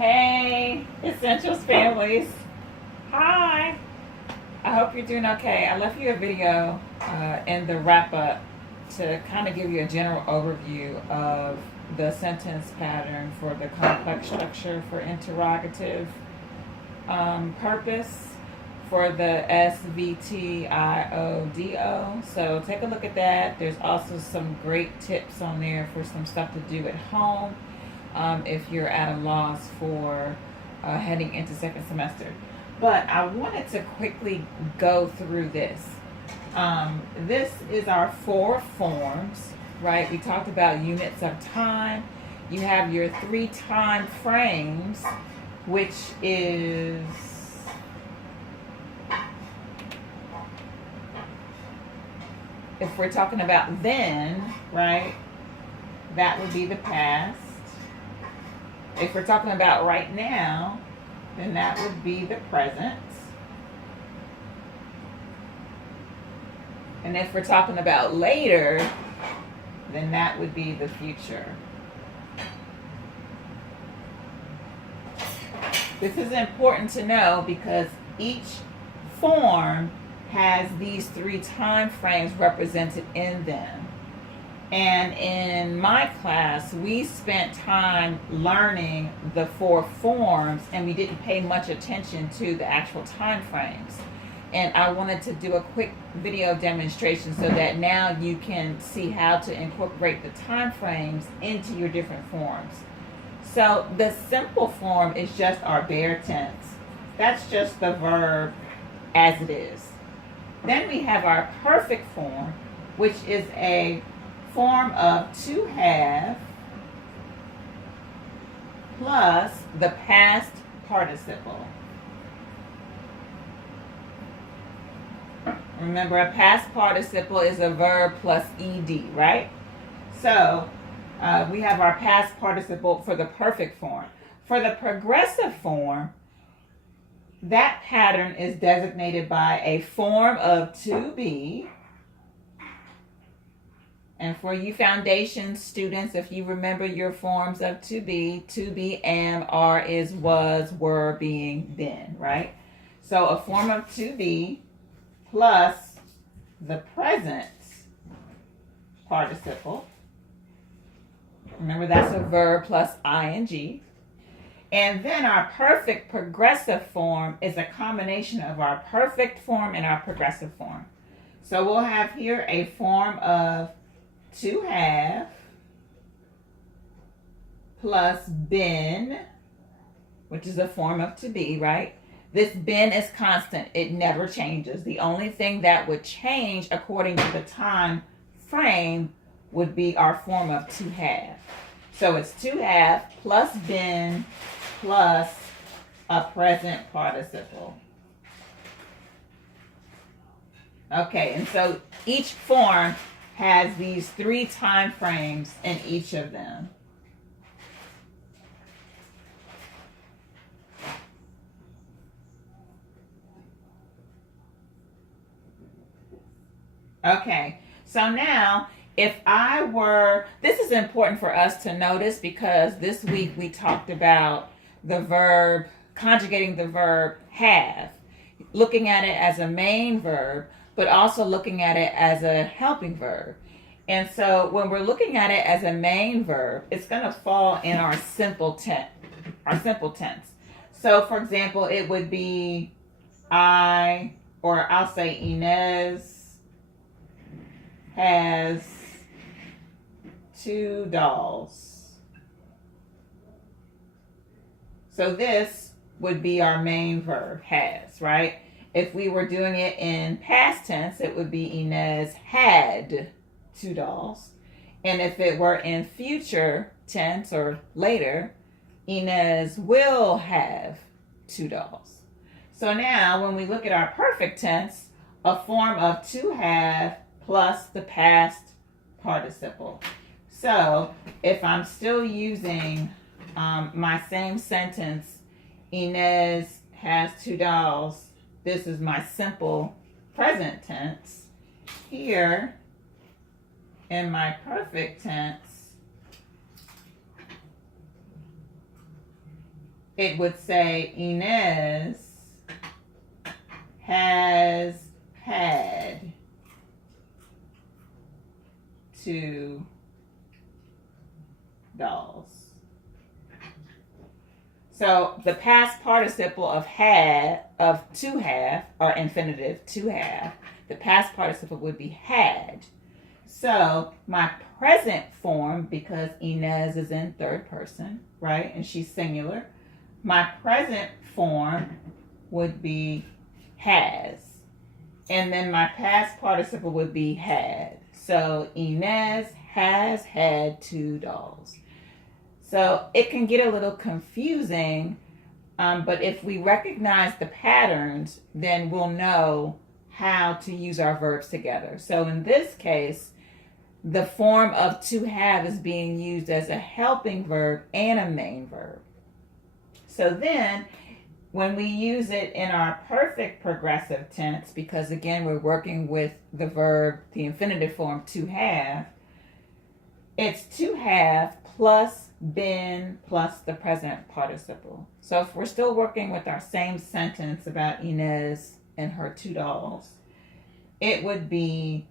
Hey, Essentials families. Hi. I hope you're doing okay. I left you a video in the wrap up to kind of give you a general overview of the sentence pattern for the complex structure for interrogative purpose for the SVTIODO. So take a look at that. There's also some great tips on there for some stuff to do at home if you're at a loss for heading into second semester. But I wanted to quickly go through this. This is our 4 forms, right? We talked about units of time. You have your 3 time frames, which is if we're talking about then, right, that would be the past. If we're talking about right now, then that would be the present. And if we're talking about later, then that would be the future. This is important to know because each form has these 3 time frames represented in them. And in my class, we spent time learning the 4 forms and we didn't pay much attention to the actual time frames. And I wanted to do a quick video demonstration so that now you can see how to incorporate the time frames into your different forms. So the simple form is just our bare tense. That's just the verb as it is. Then we have our perfect form, which is a form of to have plus the past participle. Remember, a past participle is a verb plus ed, right? So we have our past participle for the perfect form. For the progressive form, that pattern is designated by a form of to be. And for you foundation students, if you remember your forms of to be, am, are, is, was, were, being, been, right? So a form of to be plus the present participle. Remember, that's a verb plus ing. And then our perfect progressive form is a combination of our perfect form and our progressive form. So we'll have here a form of to have plus been, which is a form of to be, right? This been is constant. It never changes. The only thing that would change according to the time frame would be our form of to have. So it's to have plus been plus a present participle. Okay, and so each form has these 3 time frames in each of them. Okay, so now if I were, this is important for us to notice because this week we talked about the verb, conjugating the verb have, looking at it as a main verb, but also looking at it as a helping verb. And so when we're looking at it as a main verb, it's going to fall in our simple tense. So for example, it would be I'll say Inez has 2 dolls. So this would be our main verb, has, right? If we were doing it in past tense, it would be Inez had 2 dolls. And if it were in future tense or later, Inez will have 2 dolls. So now when we look at our perfect tense, a form of to have plus the past participle. So if I'm still using my same sentence, Inez has 2 dolls, this is my simple present tense. Here, in my perfect tense, it would say Inez has had 2 dolls. So the past participle of to have, or infinitive to have, the past participle would be had. So my present form, because Inez is in third person, right, and she's singular, my present form would be has. And then my past participle would be had. So Inez has had 2 dolls. So it can get a little confusing, but if we recognize the patterns, then we'll know how to use our verbs together. So in this case, the form of to have is being used as a helping verb and a main verb. So then, when we use it in our perfect progressive tense, because again, we're working with the verb, the infinitive form to have, it's to have plus been plus the present participle. So if we're still working with our same sentence about Inez and her 2 dolls, it would be,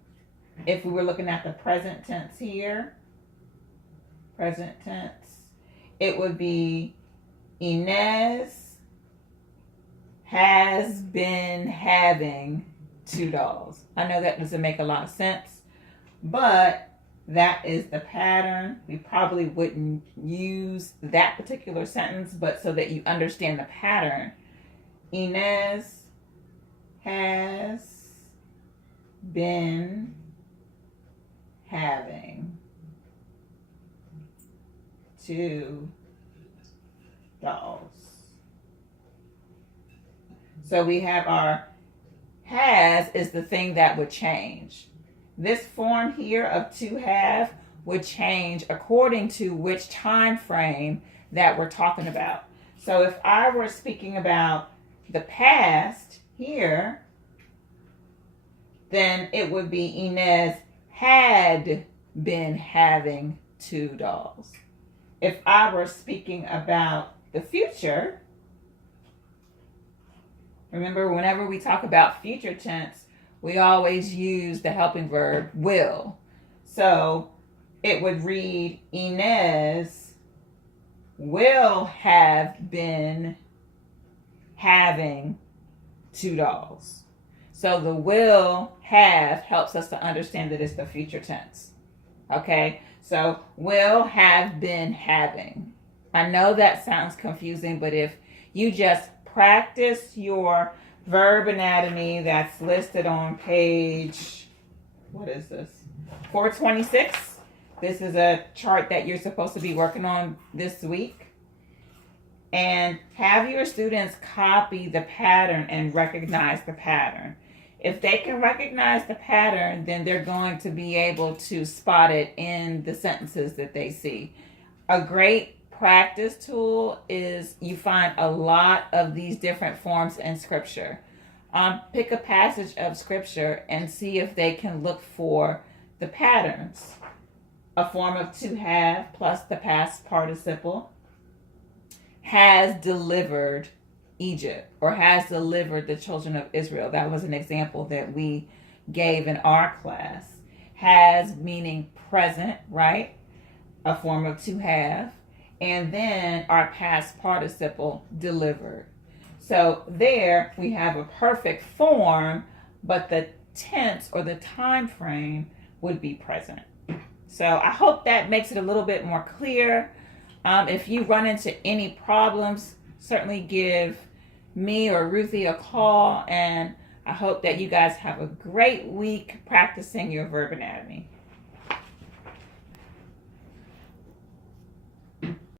if we were looking at the present tense here, present tense, it would be Inez has been having 2 dolls. I know that doesn't make a lot of sense, but that is the pattern. We probably wouldn't use that particular sentence, but so that you understand the pattern, Inez has been having 2 dolls. So we have our has is the thing that would change. This form here of to have would change according to which time frame that we're talking about. So if I were speaking about the past here, then it would be Inez had been having 2 dolls. If I were speaking about the future, remember whenever we talk about future tense, we always use the helping verb will. So it would read Inez will have been having 2 dolls. So the will have helps us to understand that it's the future tense. Okay, so will have been having. I know that sounds confusing, but if you just practice your verb anatomy that's listed on page, what is this? 426. This is a chart that you're supposed to be working on this week. And have your students copy the pattern and recognize the pattern. If they can recognize the pattern, then they're going to be able to spot it in the sentences that they see. A great practice tool is you find a lot of these different forms in scripture. Pick a passage of scripture and see if they can look for the patterns. A form of to have plus the past participle has delivered Egypt, or has delivered the children of Israel. That was an example that we gave in our class. Has meaning present, right? A form of to have. And then our past participle delivered. So there we have a perfect form, but the tense or the time frame would be present. So I hope that makes it a little bit more clear. If you run into any problems, certainly give me or Ruthie a call, and I hope that you guys have a great week practicing your verb anatomy.